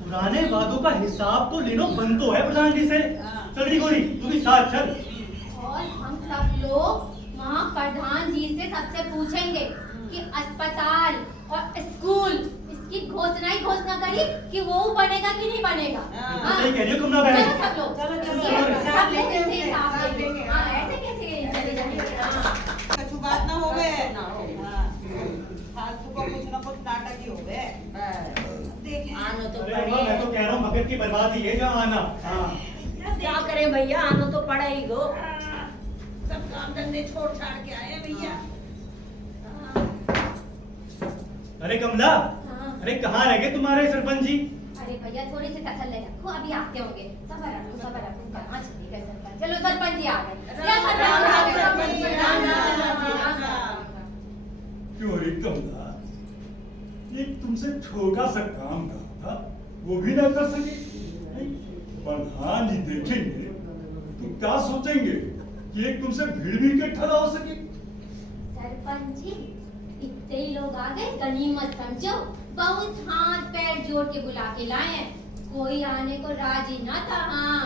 पुराने वादों का हिसाब तो लेनो बंद तो है प्रधान जी से। हाँ। चल रही गोरी, तू भी साथ चल। और हम सब लोग वहाँ प्रधान जी से सबसे पूछेंगे कि अस्पताल और स्कूल इसकी घोषणा ही घोषणा करी कि वो बनेगा कि नहीं बनेगा। हाँ। हाँ। सही कह रही हो कमला बहन। चलो सब लोग। चलो, चलो, ये चलो, सब हिसाब लोग लेंगे, इसे हिसाब हिसाब लेंगे। लेंगे। हाँ, ऐसे कैसे चले जाएंगे। हाँ। कछु बात ना हो गए। ना हो। हाँ। फालतू को कुछ ना कुछ नाटक ही हो गए। देखें आनो तो अरे अम्मा, मैं तो पड़े। कह रहा हूँ मगर की बर्बादी है जहाँ आना। हाँ क्या करें भैया, आनो तो पड़ा ही गो। सब काम धंधे छोड़ छाड़ के आए हैं भैया। अरे कमला, हाँ। अरे कहाँ रह गए तुम्हारे सरपंच जी? अरे भैया थोड़ी सी कसर ले रखो, अभी आते होंगे। सबर रखो कहाँ चली गए सरपंच। चलो सरपंच जी आ गए। या सरपंच आ गए। सरपंच जी, राम राम, राम। क्यों रे कमला, एक तुमसे छोटा सा काम कहा था, वो भी ना कर सके? प्रधान जी देखेंगे तो क्या सोचेंगे कि एक तुमसे भीड़ भी इकट्ठा ना हो सके? सरपंच जी इतने ही लोग आ गए, गनीमत समझो। बहुत हाथ पैर जोड़ के बुला के लाए हैं, कोई आने को राजी ना था। हाँ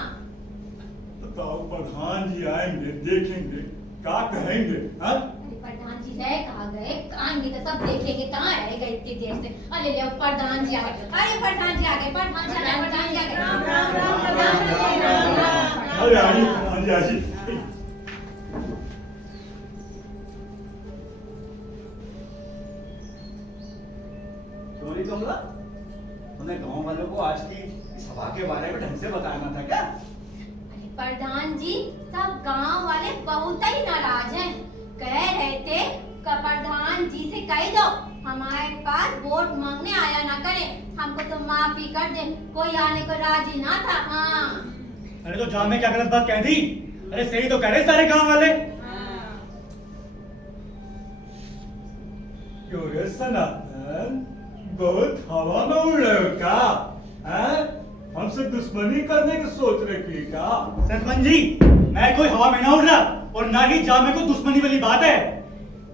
बताओ, प्रधान जी आएंगे, देखेंगे, क्या कहेंगे? हाँ? अरे प्रधान जी रह कहाँ गए, आएंगे तो सब देखेंगे। कहाँ रह गए इतनी देर से। अरे ले प्रधान जी आ गए। अरे प्रधान जी आ गए, प्रधान जी आ गए, प्रधान जी आ गए। राम राम, राम राम। अरे आइए, आइए। चोरी कमला, उन्हें गांव वालों को आज की सभा के बारे में ढंग से बताना था क्या? अरे प्रधान जी सब गांव वाले बहुत ही नाराज हैं। कह रहे थे कि प्रधान जी से कह दो हमारे पास वोट मांगने आया ना करे, हमको तो माफी कर दे। कोई आने को राजी ना था। हाँ अरे तो जान में क्या गलत बात कह दी? अरे सही तो कह रहे सारे गांव वाले। क्यों रे सनातन, बहुत हवा में उड़ रहे हो क्या? हैं? हमसे दुश्मनी करने की सोच रखी है क्या? सरपंच जी, मैं कोई हवा में ना उड़ रहा और ना ही जामे को दुश्मनी वाली बात है।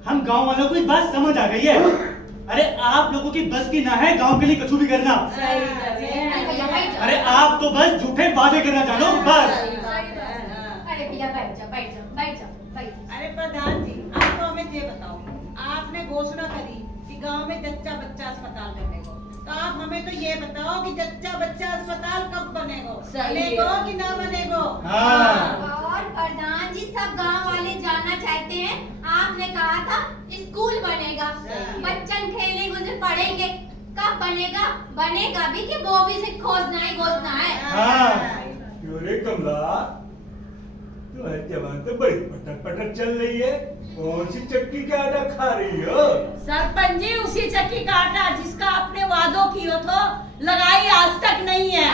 हम गांव वालों को एक बात समझ आ गई है। अरे आप लोगों की बस की ना है गांव के लिए कछु भी करना। अरे भैया बैठ जाओ। अरे आप तो बस झूठे वादे करना जानो बस। अरे भैया बैठ जाओ, बैठ जाओ, बैठ जाओ, बैठ जाओ। अरे प्रधान जी आप तो हमें ये बताओ, आपने घोषणा करी कि गांव में जच्चा बच्चा अस्पताल बनेगा, तो आप हमें तो ये बताओ कि जच्चा बच्चा अस्पताल कब बनेगा? सही है। बनेगा कि ना बनेगा? हाँ। और प्रधान जी सब गांव वाले जानना चाहते हैं। आपने कहा था स्कूल बनेगा, बच्चन खेलेंगे उसे पढ़ेंगे। कब बनेगा? बनेगा भी कि वो भी सिर्फ घोषणा है। हाँ। क्यों रे कमला, तुम्हारी जवान तो बड़ी पटक पटक चल रही है। कौन सी चक्की का आटा खा रही हो? सरपंच जी उसी चक्की का आटा जिसका आपने वादों किया तो लगाई आज तक नहीं है।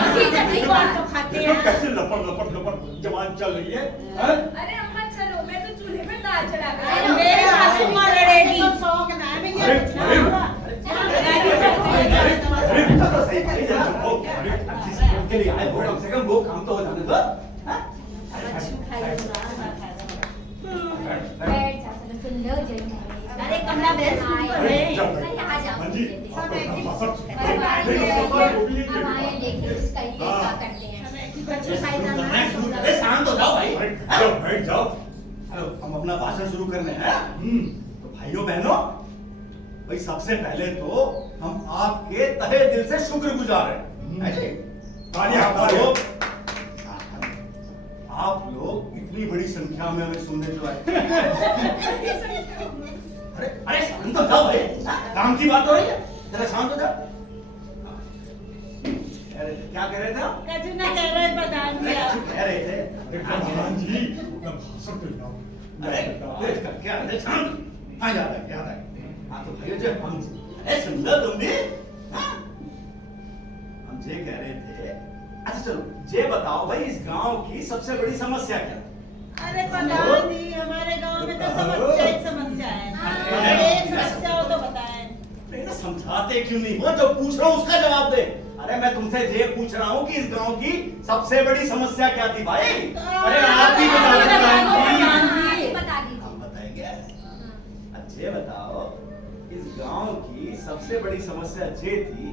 उसी चक्की को आप तो खाते देखो हैं। कैसे लपट लपट लपट जवान चल रही है। हैं? अरे अम्मा चलो, मैं तो चूल्हे में दाल चढ़ा कर चलो। मेरी सासू माँ लड़ेगी। तो शौक ना है भैया। अरे, अरे बेटा तो सही भाई, जरा चुप हो। अरे जिस काम के लिए आए हो कम से कम वो काम तो हो जाने दो। हैं? बैठ जाओ, चलो सुन लो जल्दी। अरे कमला बहन सुन तो ले। अरे आ जाओ। जी, सब आपका एक ही- भाषण परिवार देखो, के सफर हो गई है। हम आए लेके इसका ये हाँ। क्या करते हैं बच्चे अरे शांत हो जाओ भाई। बैठ जाओ। हेलो, हम अपना भाषण शुरू करने हैं। तो भाइयों बहनों, भाई सबसे पहले तो हम आपके तहे दिल से शुक्रगुजार हैं। है जी? तालियां, आप तालियां। लोग- आप लोग इतनी बड़ी संख्या में हमें सुनने जो आए। अरे शांत हो जाओ भाई, काम की बात हो रही है, जरा शांत हो जाओ। अरे क्या कह रहे थे आप? कजू ना कह रहे प्रधान जी अरे आप। कुछ कह रहे थे? प्रधान जी, अपना भाषण तो लाओ। अरे तेज कर क्या? अरे शांत। हाँ याद है। हाँ तो भाइयों जो हम, अरे सुन लो तुम भी। हाँ? हम ये कह रहे थे, अच्छा चलो ये बताओ भाई, इस गांव की सबसे बड़ी समस्या क्या है? अरे प्रधान जी, हमारे गांव में तो समस्या ही समस्या है। अगर एक समस्या हो तो बताएं। नहीं तो समझाते क्यों नहीं हो? जो पूछ रहा हूँ उसका जवाब दे। अरे मैं तुमसे ये पूछ रहा हूँ कि इस गांव की सबसे बड़ी समस्या क्या थी भाई? अरे आप ही बता दो प्रधान जी। आप ही बता दीजिए हम बताएंगे। अच्छा ये बताओ, इस गांव की सबसे बड़ी समस्या ये थी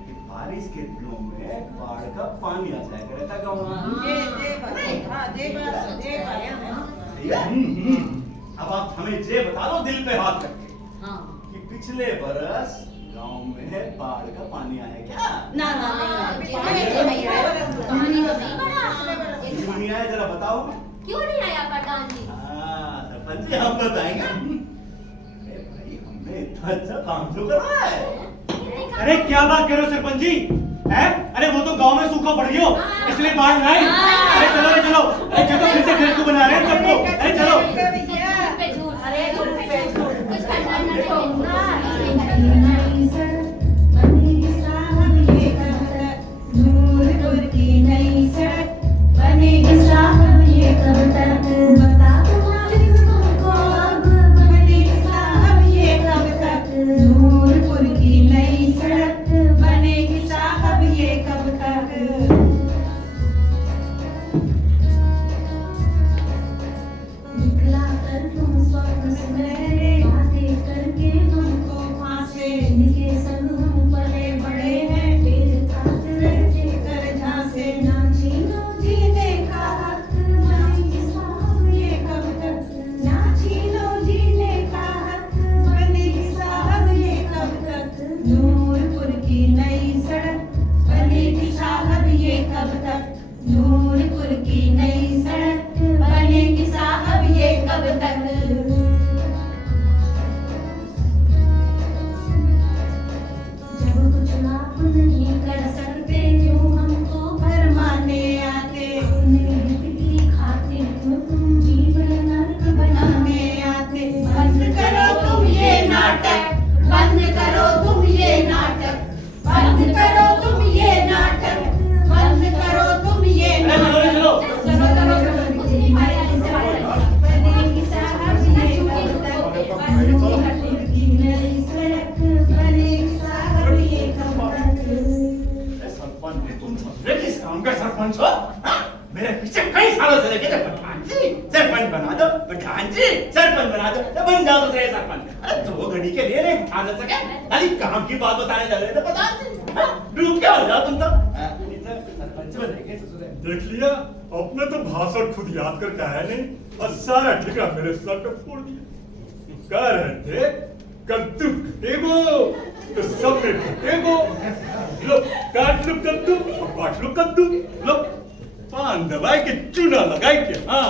कि बारिश के दिनों में बाढ़ का पानी आ जाया करता गांव में। ये बात, हाँ ये बात, ये बात। ठीक है? अब आप हमें ये बता दो दिल पे हाथ रख के हाँ कि पिछले बरस गांव में बाढ़ का पानी आया क्या? ना ना नहीं पानी तो नहीं आया पानी तो नहीं बना क्यों नहीं आया जरा बताओ। क्यों नहीं आया प्रधान जी हाँ, सरपंच जी हम बताएंगे। अरे भाई हमने इतना अच्छा काम जो करा है। अरे क्या बात कर रहे हो सरपंच जी? हैं? अरे वो तो गांव में सूखा पड़ गयो, इसलिए बाढ़ नहीं आई। अरे चलो। अरे चलो फिर से घर को बना रहे हैं सबको। अरे चलो। झूठ पे झूठ अरे झूठ पे झूठ। कुछ करना नहीं नूरपुर की नई सड़क बनेगी साहब ये कब तक? बता दो मालिक को अब बनेगी साहब ये कब तक? नूरपुर की नई सड़क बनेगी साहब ये कब तक? निकला कर तुम स्वप्न सुनहरे, बातें करके तुमको फांसे, इनके संग हम पले बड़े हैं, तेरे साथ रहते कर झांसे, ना छीनो जीने का हक, बनेगी साहब ये कब तक? ना छीनो जीने का हक, बनेगी साहब ये कब तक? नूरपुर की नई सड़क बनेगी साहब ये कब तक? नूरपुर की नई सड़क बनेगी साहब ये कब तक? जब कुछ आप नहीं कर सकते जो हमको फरमाने आते, उन्हें हित की खातिर क्यों तुम जीवन नर्क बनाने आते? बंद करो तुम ये नाटक, बंद करो तुम ये नाटक, बंद करो तुम ये नाटक, बंद करो तुम ये नाटक। कुछ नहीं आया इससे बनेगी साहब ये कब तक? नूरपुर की नई सड़क बनेगी साहब ये कब तक? अरे सरपंच जी, तुम समझे किस काम का सरपंच हो? हाँ? मेरे पीछे कई सालों से लगे थे, प्रधान जी सरपंच बना दो, प्रधान जी सरपंच बना दो, तो बन जाओ दूसरे सरपंच। अरे 2 घड़ी के लिए नहीं उठा न सके, खाली काम की बात बताने लग रहे थे प्रधान जी। हाँ? डूब क्या हो जाओ तुम तो? हाँ? नहीं तो सरपंच बनेंगे दूसरे। देख लिया, अपने तो भाषण खुद याद करके आया नहीं और सारा ठिका मेरे सर पे फोड़ दिया। कह रहे थे कद्दू कटेगो तो सब में कटेगो। लो काट लो कद्दू और काट लो कद्दू। लो पान दबाए के चूना लगाए के। हाँ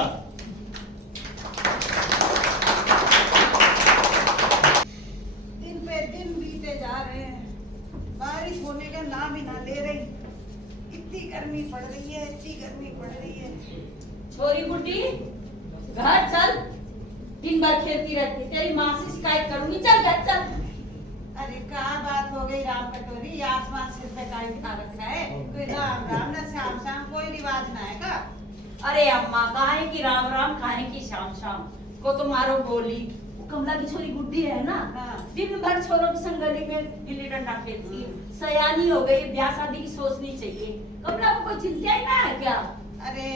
दिन पे दिन बीते जा रहे हैं, बारिश होने का नाम ही ना ले रही। इतनी गर्मी पड़ रही है, इतनी गर्मी पड़ रही है। छोरी बुड्ढी घर चल, दिन भर खेलती रहती, तेरी माँ से शिकायत करूंगी, चल घर चल। अरे क्या बात हो गई राम कटोरी, आसमान सिर पे काहे उठा रखा है? कोई राम राम ना श्याम श्याम कोई रिवाज ना है का? अरे अम्मा काहे की राम राम, काहे की शाम शाम को तुम्हारो बोली। वो कमला की छोरी गुड्डी है ना, हाँ। दिन भर छोरों की संगली में गिल्ली डंडा खेलती है, सयानी हो गई, ब्याह शादी की सोचनी चाहिए। कमला को कोई चिंता ही ना है क्या? अरे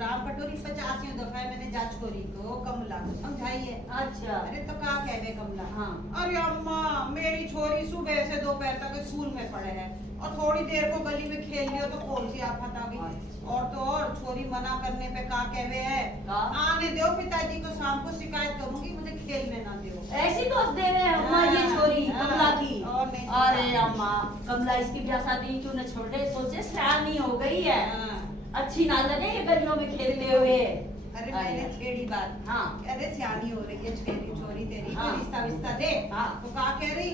राम कटोरी 85 दफा मैंने जा छोरी को कमला को समझाई है। अच्छा अरे तो क्या कह गए कमला? हाँ। अरे अम्मा मैं मेरी छोरी सुबह से दोपहर तक स्कूल में पढ़े है और थोड़ी देर को गली में खेल लियो तो कौन सी आफत आ गई। और तो और छोरी मना करने पे का कहवे है, आने दो पिताजी को, शाम को शिकायत करूंगी मुझे खेलने ना दो। ऐसी दोस्त दे रहे हैं अम्मा ये छोरी कमला की। और नहीं तो अरे अम्मा कमला इसकी ब्याह शादी क्यों न छोड़ दे, सोचे सियानी हो गई है, अच्छी ना लगे ये गलियों में खेलते हुए। अरे मैंने छेड़ी बात, हाँ। अरे सियानी हो रही है छेड़ी छोरी तेरी, हाँ। रिश्ता विश्ता दे। हाँ। तो का कह रही,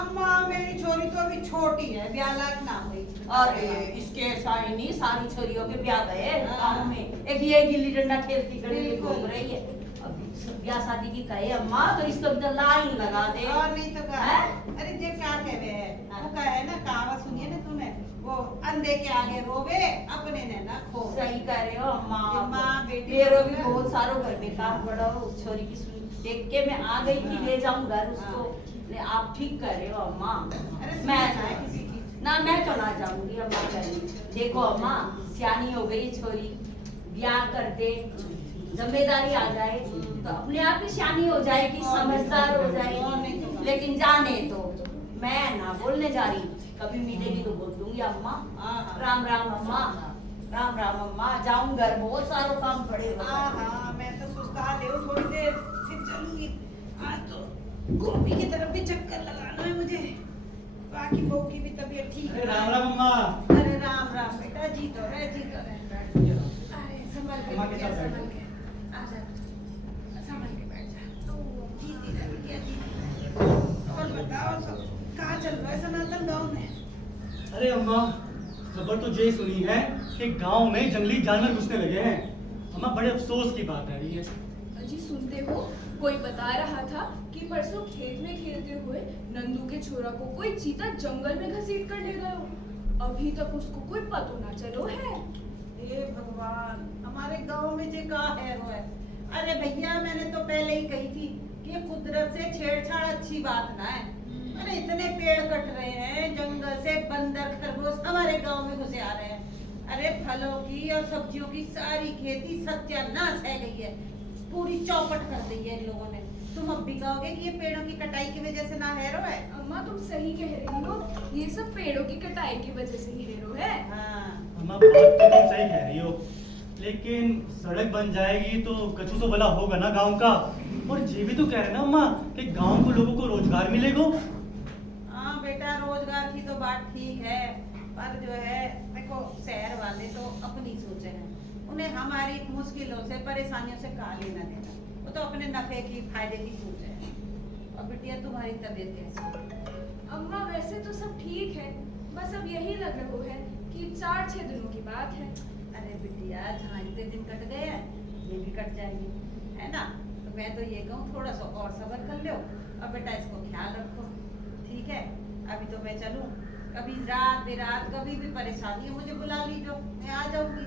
अम्मा मेरी छोरी तो अभी छोटी है, ब्याह लायक ना हुई। अरे इसके सारी नहीं, सारी छोरियों के ब्याह गए हाँ। गाँव में, एक ये गिल्ली डंडा खेलती गली में बिल्कुल। घूम रही है। अब ब्याह शादी की कहे अम्मा तो इसको तो लाइन लगा दे। और नहीं तो क्या, हैं? अरे जे क्या कहवे है, हाँ। वो का है ना कहावत सुनिए ना तुमने, वो अंधे के आगे रोवे अपने ने ना खो। सही कह रहे हो अम्मा, माँ बेटी मेरे भी बहुत सारो घर में काम पड़ा हो, उस छोरी की देख के मैं आ गई थी ले जाऊं घर उसको। ले आप ठीक कर रहे हो अम्मा, अरे मैं सुनना है किसी की। ना मैं तो ना जाऊंगी अम्मा करनी। देखो अम्मा सियानी हो गई छोरी, ब्याह कर दे, जिम्मेदारी आ जाए तो अपने आप ही सियानी हो जाएगी, समझदार हो जाएगी। लेकिन जाने तो मैं ना बोलने जा रही, कभी मिलेगी तो बोल दूंगी अम्मा। हाँ। राम राम अम्मा, राम राम अम्मा, जाऊं घर, बहुत सारो काम पड़े हो। हाँ, मैं तो सुस्ता ले थोड़ी देर फिर चलूंगी। आज तो गोपी की तरफ भी चक्कर लगाना है मुझे, बाकी बहू की भी तबीयत ठीक है। अरे राम राम अम्मा। अरे राम राम बेटा, जी तो रहे, जी तो रहे। अरे संभल के अम्मा के बिटिया, साथ बैठ संभल के आ जा, संभल के बैठ जा। जीती रहे बिटिया, जीती। और बताओ सब कहाँ चल रहा है सनातन गाँव में? अरे अम्मा, खबर तो ये सुनी है कि गांव में जंगली जानवर घुसने लगे हैं। अम्मा बड़े अफसोस की बात है ये। अजी सुनते हो, कोई बता रहा था कि परसों खेत में खेलते हुए नंदू के छोरा को कोई चीता जंगल में घसीट कर ले गयो। अभी तक उसको कोई पता ना चलो है। हे भगवान, हमारे गांव में जे का है वो है। अरे भैया मैंने तो पहले ही कही थी कि कुदरत से छेड़छाड़ अच्छी बात ना है। अरे इतने पेड़ कट रहे हैं, जंगल से बंदर खरगोश हमारे गांव में घुसे आ रहे हैं। अरे फलों की और सब्जियों की सारी खेती सत्यानाश है गई है, पूरी चौपट कर दी है इन लोगों ने। तुम अब भी कहोगे कि ये पेड़ों की कटाई की वजह से ना है रो है? अम्मा तुम सही कह रही हो, ये सब पेड़ों की कटाई की वजह से ही रो है। हाँ। अम्मा बात तो तुम सही कह रही हो, लेकिन सड़क बन जाएगी तो कछु तो भला होगा ना गांव का। और ये भी तो कह रहे ना अम्मा कि गांव के लोगों को रोजगार मिलेगा। हाँ बेटा, रोजगार की तो बात ठीक है, पर जो है देखो शहर वाले तो अपनी सोचे हैं, उन्हें हमारी मुश्किलों से परेशानियों से का लेना देना, वो तो अपने नफे की फायदे की सोचे हैं। और बिटिया तुम्हारी तबीयत कैसी? अम्मा वैसे तो सब ठीक है, बस अब यही लग रहा है कि 4-6 दिनों की बात है। अरे बिटिया, जहाँ इतने दिन कट गए हैं ये भी कट जाएंगे, है ना? तो मैं तो ये कहूँ थोड़ा सा और सब्र कर लो, और बेटा इसको ख्याल रखो, ठीक है? अभी तो मैं चलूँ, कभी रात बेरात कभी भी परेशानी है मुझे बुला लीजिए, मैं आ जाऊंगी।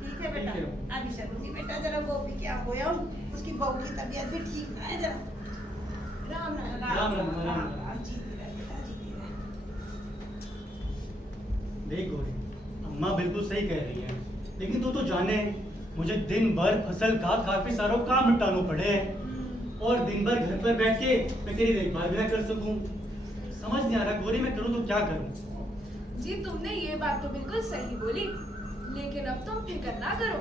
ठीक है बेटा, ठीक है। अभी चलूंगी बेटा, जरा गोपी क्या होया हूँ, उसकी बहू की तबीयत भी ठीक ना है जरा। राम राम। राम राम, राम राम। जीती रहे बेटा, जीती रहे। देख गोरी, अम्मा बिल्कुल सही कह रही है, लेकिन तू तो जाने मुझे दिन भर फसल का काफी सारा काम निपटाना पड़े, और दिन भर घर पर बैठ के मैं तेरी देखभाल भी ना कर सकूं। समझ नहीं आ रहा गोरी, मैं करूं तो क्या करूं। जी तुमने ये बात तो बिल्कुल सही बोली, लेकिन अब तुम फिक्र ना करो,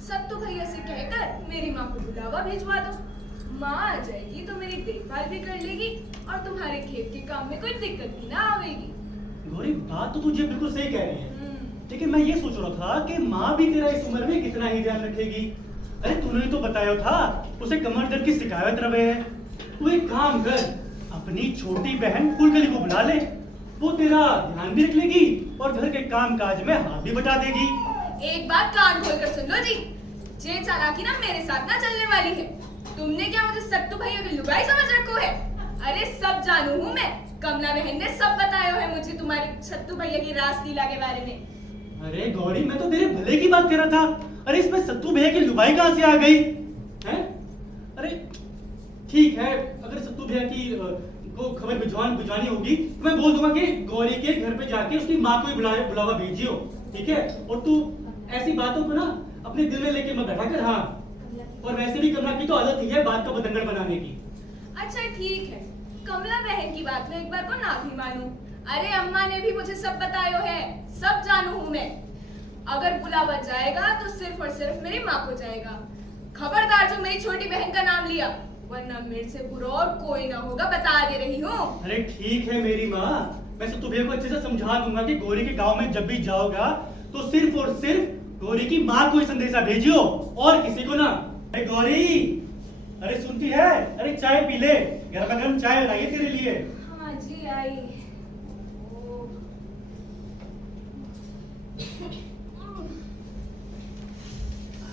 सत्तू भैया से कहकर मेरी माँ को बुलावा भिजवा दो। माँ आ जाएगी तो मेरी देखभाल भी कर लेगी और तुम्हारे खेत के काम में कोई दिक्कत भी ना आवेगी। गोरी बात तो तुझे बिल्कुल सही कह रही है, लेकिन मैं ये सोच रहा था कि माँ भी तेरा इस उम्र में कितना ही ध्यान रखेगी। अरे तूने ही तो बताया था उसे कमर दर्द की शिकायत रहे है। तू एक काम कर, अपनी छोटी बहन फुलकली को बुला ले, वो तेरा ध्यान भी रख लेगी और घर के काम काज में हाथ भी बटा देगी। एक बात कान खोल कर सुन लो जी, ये चालाकी ना मेरे साथ ना चलने वाली है। तुमने क्या मुझे सत्तू भैया की लुगाई समझ रखो है? अरे सब जानू हूँ मैं, कमला बहन ने सब बताया है मुझे तुम्हारी सत्तू भैया की रास लीला के बारे में। अरे गौरी, मैं तो तेरे भले की बात कर रहा था। अरे इसमें सत्तू भैया की लुगाई कहाँ से आ गई है? अरे ठीक है, अगर सत्तू भैया की को खबर भिजवानी होगी तो मैं बोल दूंगा कि गौरी के घर पे जाके उसकी माँ को ही बुलावा भेजियो, ठीक है? और तू ऐसी बातों को ना अपने दिल में लेके मत बैठा कर। हाँ, और वैसे भी कमला की तो आदत ही है बात का बतंगड़ बनाने की। अच्छा ठीक है, कमला बहन की की बात में एक बार को ना भी मानूं। अरे अम्मा ने भी मुझे सब बतायो है, सब जानू हूं मैं। अगर बुलावा जाएगा तो सिर्फ और सिर्फ मेरी माँ को जाएगा। खबरदार जो मेरी छोटी बहन का नाम लिया, वरना मेरे से बुरा और कोई ना होगा, बता दे रही हूँ। अरे ठीक है मेरी माँ, मैं तो तुम्हें को अच्छे से समझा दूंगा कि गौरी के गांव में जब भी जाओगा तो सिर्फ और सिर्फ गौरी की माँ को ही संदेशा भेजियो और किसी को ना। अरे गौरी, अरे सुनती है? अरे चाय पी ले, गरमा गरम चाय बनाइए तेरे लिए। हाँ जी आई।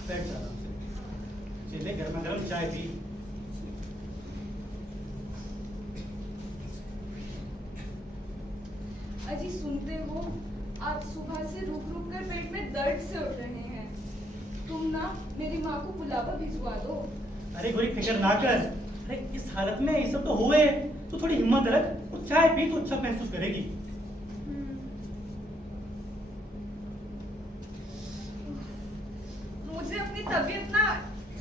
बैठ जा आराम से। चले गरमा गरम चाय पी। अजी सुनते हो, आज सुबह से रुक रुक कर पेट में दर्द से उठ रहे हैं। तुम ना मेरी माँ को बुलावा भिजवा दो। अरे कोई फिक्र ना कर। अरे इस हालत में ये सब तो हुए, तो थोड़ी हिम्मत रख और चाय पी तो अच्छा महसूस करेगी। मुझे अपनी तबीयत ना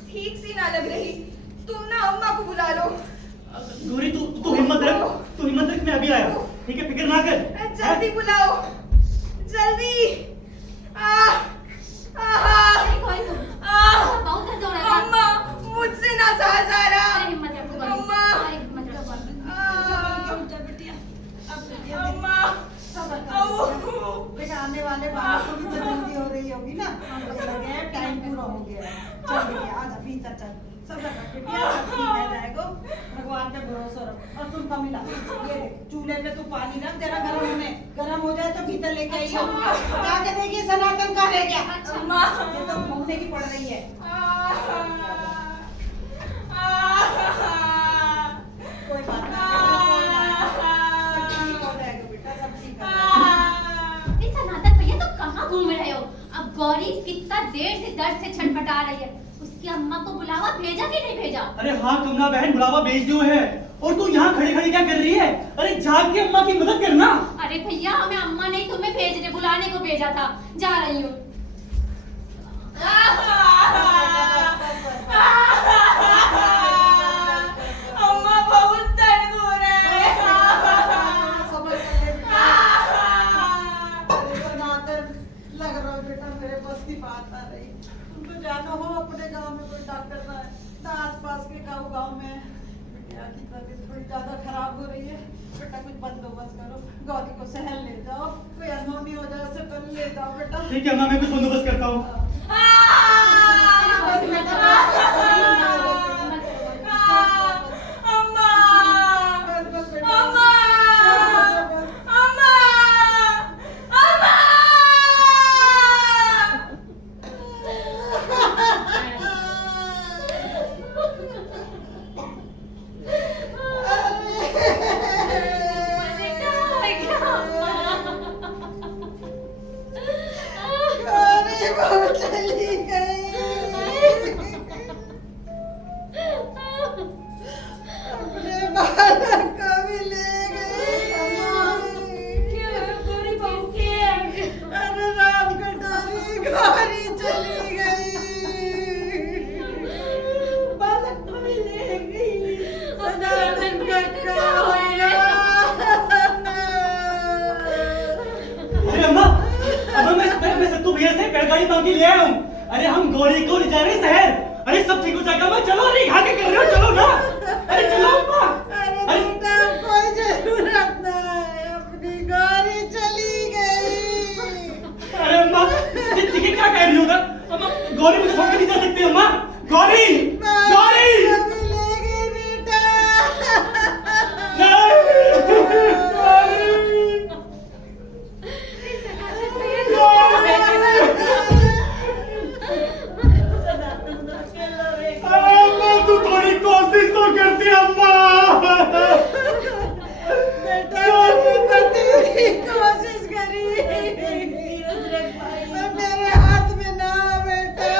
ठीक सी ना लग रही, तुम ना अम्मा को बुला लो। गौरी तू हिम्मत रख, मैं अभी आया। ठीक है, फिक्र ना कर। जल्दी बुलाओ, जल्दी। बहुत दर्द हो रहा है। अम्मा, मुझसे ना सहा जा रहा। अरे हिम्मत रखो गौरी। अम्मा। अरे हिम्मत रखो गौरी। अम्मा, बेटा आने वाले बाबा को भी तो जल्दी हो रही होगी ना, मुझे लगे है टाइम पूरा हो गया है। चल बेटिया आजा, भीतर चल, सब रख बेटिया, सब ठीक हो जाएगा। भगवान पे भरोसा रख। और तुम कमिला, ये देख चूल्हे पे तू पानी रख जरा गर्म होने, गर्म हो जाए तो भीतर लेके आइयो। जाके देखिए सनातन कहाँ रह गया। अम्मा। ये तो घूमने की पड़ रही है। कोई बात नहीं, सब ठीक हो जाएगा बेटा, सब ठीक हो जाएगा। ये सनातन भैया तुम कहाँ घूम रहे हो? अब गौरी कितना देर से दर्द से छटपटा रही है, उसकी अम्मा को बुलावा भेजा कि नहीं भेजा? अरे हाँ कमला बहन, बुलावा भेज दियो है। और तू यहाँ खड़ी खड़ी क्या कर रही है? अरे जाग के अम्मा की मदद करना। अरे भैया हमें अम्मा ने तुम्हें भेजने बुलाने को भेजा था, जा रही हूँ। अम्मा बहुत दर्द हो रहा है। समझ गए बेटा। अरे सनातन, लग रहा है बेटा मेरे बस की बात आ रही। तुम तो जानो हो अपने गांव में कोई डॉक्टर ना है, ना आसपास के गांव में। बेटा की तबीयत थोड़ी ज्यादा खराब हो रही है, बेटा कुछ बंदोबस्त करो, गौरी को शहर ले जाओ, कोई अनहोनी हो जाए उससे पहले ले जाओ बेटा। ठीक है अम्मा, मैं कुछ बंदोबस्त करता हूँ। चली गई। अपने बालक को भी ले गई। अरे राम कटोरी, गौरी चली गई, बालक को भी ले गई। सनातन का क्या होगा? अरे अम्मा, मैं सत्तू भैया से बैलगाड़ी मांग के ले आया हूँ। अरे हम गौरी को ले जा रहे हैं शहर। अरे सब ठीक हो जाएगा। मैं चलो, अरे खा के कर रहे हो, चलो ना। अरे चलो अम्मा। अरे बेटा कोई जरूरत ना है, अपनी गौरी चली गई। अरे अम्मा, चिट्ठी क्या कह रही हो ना? अम्मा गौरी मुझे छोड़ के नहीं जा सकती अम्मा। गौरी, गौरी ले गई बेटा। तू थोड़ी कोशिश तो करती अम्मा। बेटा मैंने तेरी कोशिश करी, मेरे हाथ में ना बेटा।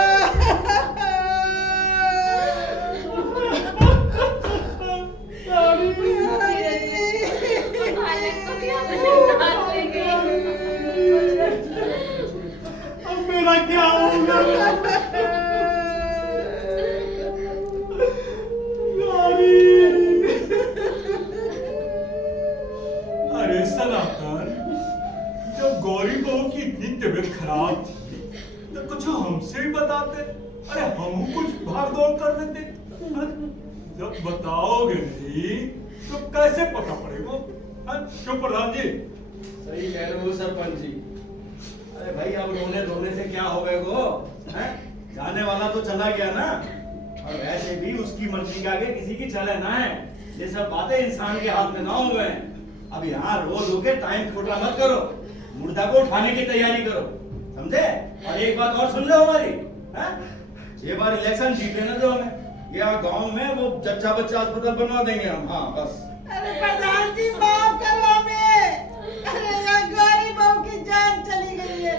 अब मेरा क्या होगा? गौरी सनातन, जब गौरी बहू की इतनी तबीयत खराब थी तो कुछ हमसे भी बताते। अरे हम कुछ भाग दौड़ कर लेते। जब बताओगे नहीं तो कैसे पता पड़ेगा? क्यों प्रधान जी? सही कह रहे हो सरपंच जी। अरे भाई अब रोने धोने से क्या हो गए गो? हैं? जाने वाला तो चला गया ना, और वैसे भी उसकी मर्जी के आगे किसी की चले ना है। ये सब बातें इंसान के हाथ में ना हुए हैं। अब यहाँ रो रो के टाइम खोटा मत करो, मुर्दा को उठाने की तैयारी करो, समझे? और एक बात और सुन लो हमारी, हैं? ये बार इलेक्शन जीत लेना दो हमें, ये गांव में वो जच्चा बच्चा अस्पताल बनवा देंगे हम। हाँ बस। अरे प्रधान जी माफ करो हमें। अरे यहाँ गौरी बहू की जान चली गई है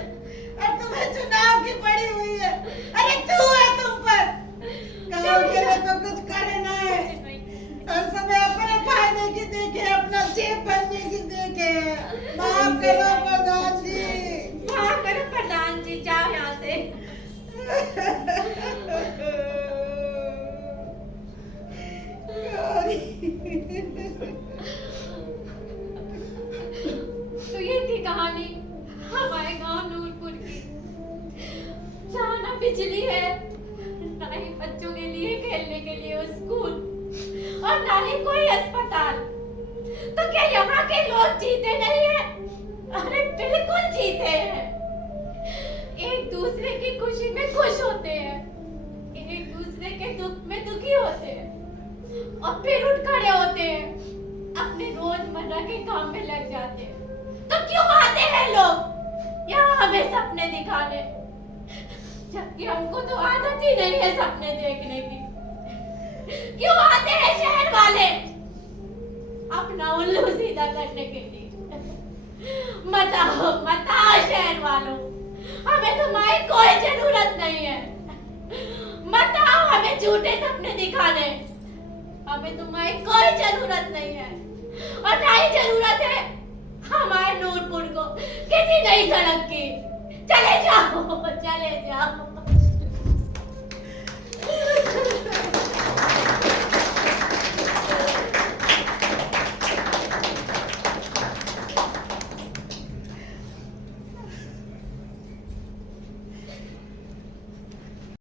और तुम्हें चुनाव की पड़ी हुई है। अरे तू है तुम पर, गाँव के लिए तो कुछ करे ना है। हर समय अपने फायदे की देखे, अपना जेब भरने की देखे। माफ करो प्रधान जी, माफ करो प्रधान जी, जाओ यहाँ से। तो ये थी कहानी हमारे गांव नूरपुर की, जहाँ ना बिजली है, ना ही बच्चों के लिए खेलने के लिए स्कूल, और ना ही कोई अस्पताल। तो क्या यहाँ के लोग जीते नहीं हैं? अरे बिल्कुल जीते हैं। एक दूसरे की खुशी में खुश होते हैं, एक दूसरे के दुख में दुखी होते हैं, और फिर उठ खड़े होते हैं, अपने रोजमर्रा के काम में लग जाते हैं। तो क्यों आते हैं लोग यहाँ हमें सपने दिखाने, जबकि हमको तो आदत ही नहीं है सपने देखने की? क्यों आते हैं शहर वाले अपना उल्लू सीधा करने के लिए? बताओ बताओ शहर वालों, हमें तुम्हारी कोई जरूरत नहीं है। बताओ हमें झूठे सपने दिखाने, हमें तुम्हारी कोई जरूरत नहीं है। और ना ही जरूरत है हमारे नूरपुर को किसी नई सड़क की। चले जाओ, चले जाओ।